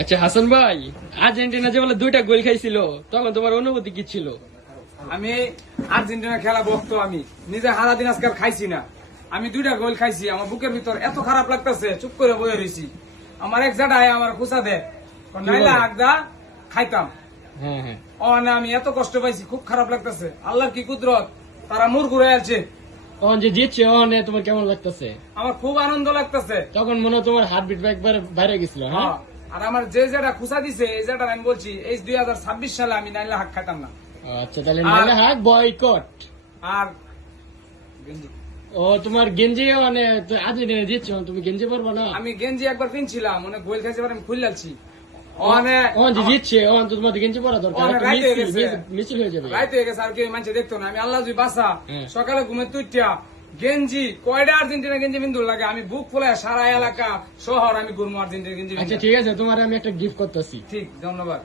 আচ্ছা হাসান ভাই, আর্জেন্টিনা যে বলে 2টা গোল খাইছিল, তখন তোমার অনুভূতি কি ছিল? আমি আর্জেন্টিনা খেলা ভক্ত। আমি নিজে সারা দিন আজকাল খাইছি না। আমি 2টা গোল খাইছি, আমার বুকের ভিতর এত খারাপ লাগতেছে, চুপ করে বয়ে রয়েছি। আমার এক জায়গায় আমার খুঁচা দেয়, নাইলে আগদা খাইতাম। হ্যাঁ হ্যাঁ, না আমি এত কষ্ট পাইছি, খুব খারাপ লাগতেছে। আল্লাহর কি কুদরত, তারা মুর ঘুরে আছে। তখন যে জিতছে ওখানে তোমার কেমন লাগতেছে? আমার খুব আনন্দ লাগতেছে। তখন মনে হয় তোমার হার্টবিট একবার বাইরে গেছিল। হ্যাঁ, হ্যাঁ, আর আমার যে যেটা খুঁচা দিছে এই যেটা আমি বলছি, এই 2026 সালে আমি নাইলে হাক খাইতাম না। আচ্ছা তাহলে নাহলে হাক বয়কট। আর ও তোমার গেঞ্জি মানে আর্জেন্টিনা জিতছে, তুমি গেঞ্জি পরবো না? আমি গেঞ্জি একবার কিনছিলাম, মানে গোল খাইছে, আমি খুললাছি। জিতছে ওখান তো তোমার গেঞ্জি পরা দরকার, অনেক একটা রাইতে গেছে। মিছিল হয়ে যাবে। রাইতে হয়ে গেছে, আর কেউ মানুষ দেখতো না। আমি আল্লাহ যদি বাসা হ্যাঁ। সকালে ঘুমে তুইটা গেঞ্জি কয়টা আর্জেন্টিনা গেঞ্জি বিন্দু লাগে, আমি বুক ফুলে সারা এলাকা শহর আমি ঘুরবো আর্জেন্টিনা গেঞ্জি আচ্ছা বিন্দু। ঠিক আছে, তোমার আমি একটা গিফট করতেছি। ঠিক, ধন্যবাদ।